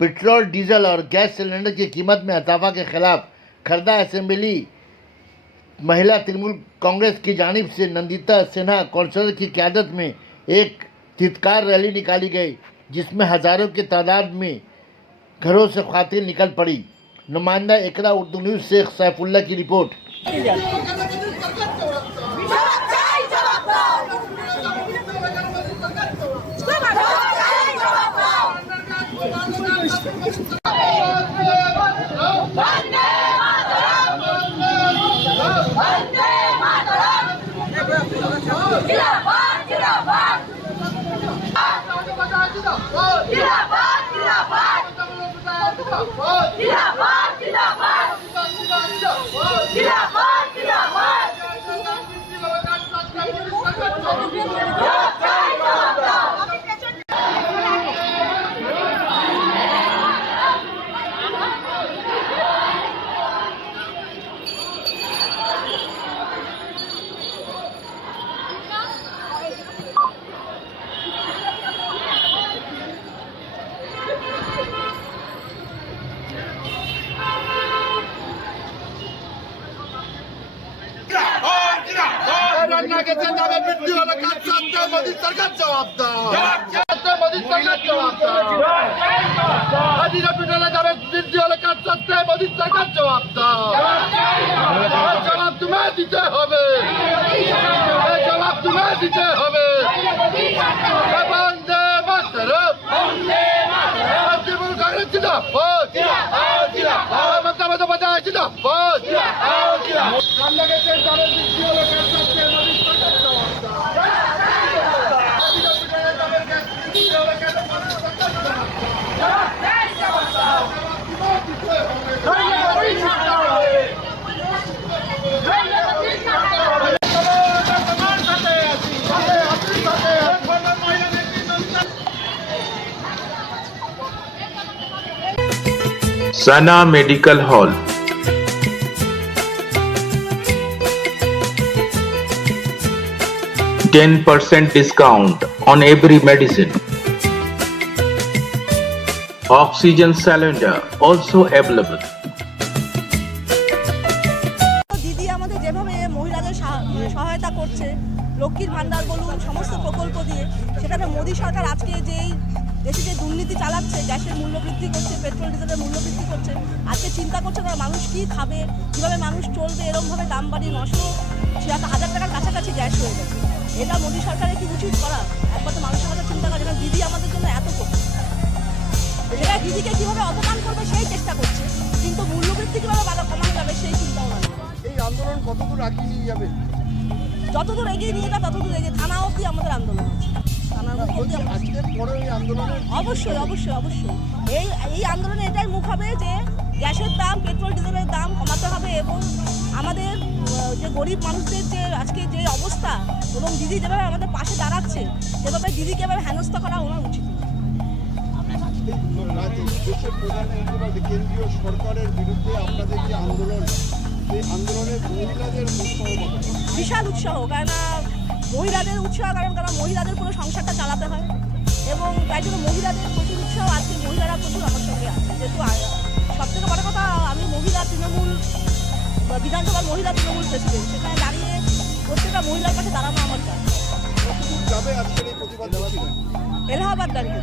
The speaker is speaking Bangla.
पेट्रोल, डीजल और गैस सिलेंडर की कीमत में इजाफा के खिलाफ खर्दा असेंबली महिला तृणमूल कांग्रेस की जानिब से नंदिता सिन्हा कौंसलर की क़यादत में एक चित्कार रैली निकाली गई, जिसमें हज़ारों की तादाद में घरों से ख़वातीन निकल पड़ी। नुमाइंदा एकरा उर्दू न्यूज़ शेख सैफुल्लाह की रिपोर्ट। मोदी सरकार जवाबदार मोदी सरकार जवाबदार मोदी सरकार जवाबदार जवाब तुम्हें दीते হবে जवाब तुम्हें दीते হবে वंदे मातरम तृणमूल कांग्रेस जिंदाबाद ममता बंदोपाध्याय जिंदाबाद हम लगे थे मोदी सरकार सना medical hall, 10% discount on every medicine. Oxygen cylinder also available. দিদি আমাদের যেভাবে মহিলাদের সহায়তা করছে, লক্ষ্মীর ভান্ডার বলুন, সমস্ত প্রকল্প দিয়ে, সেখানে মোদী সরকার আজকে যেই দেশে যে দুর্নীতি চালাচ্ছে, গ্যাসের মূল্য বৃদ্ধি করছে, পেট্রোল ডিজেলের মূল্য বৃদ্ধি করছে, আজকে চিন্তা করছে না মানুষ কী খাবে, কীভাবে মানুষ চলবে, এরকমভাবে দাম বাড়িয়ে 900-1000 টাকার কাছাকাছি গ্যাস হয়ে গেছে। এটা মোদী সরকারের কি উচিত করা? একবার তো মানুষের কথা চিন্তা করে, দিদি আমাদের জন্য এত করছে, এরা দিদিকে কীভাবে অপমান করবে সেই চেষ্টা করছে, কিন্তু মূল্যবৃদ্ধি কীভাবে কমানো যাবে সেই চিন্তাও না। এই আন্দোলন কতদূর এগিয়ে নিয়ে যাবে? যতদূর এগিয়ে নিয়ে যায় ততদূর এগিয়ে, থানা অবধি আমাদের আন্দোলন আছে। অবশ্যই অবশ্যই অবশ্যই এই আন্দোলনে এটাই মুখ হবে যে গ্যাসের দাম, পেট্রোল ডিজেলের দাম কমাতে হবে এবং আমাদের যে গরিব মানুষদের যে আজকে যে অবস্থা এবং দিদি যেভাবে আমাদের পাশে দাঁড়াচ্ছে, সেভাবে দিদিকে এভাবে হেনস্থা করা ওনার উচিত। কেন্দ্রীয় সরকারের বিরুদ্ধে আপনাদের যে আন্দোলন, সেই আন্দোলনে মহিলাদের বিশাল উৎসাহ, কেননা মহিলাদের উৎসাহ, কারণ মহিলাদের পুরো সংসারটা চালাতে হয় এবং তাই জন্য মহিলাদের প্রচুর উৎসাহ। আজকে মহিলারা প্রচুর আমার সঙ্গে আছে, যেহেতু সবথেকে বড় কথা আমি মহিলা তৃণমূল বিধানসভার মহিলা তৃণমূল প্রেসিডেন্ট, সেখানে দাঁড়িয়ে প্রত্যেকটা মহিলার কাছে দাঁড়ানো আমার কাজ। আজকের এই প্রতিবাদ এলাহাবাদ দাঁড়িয়ে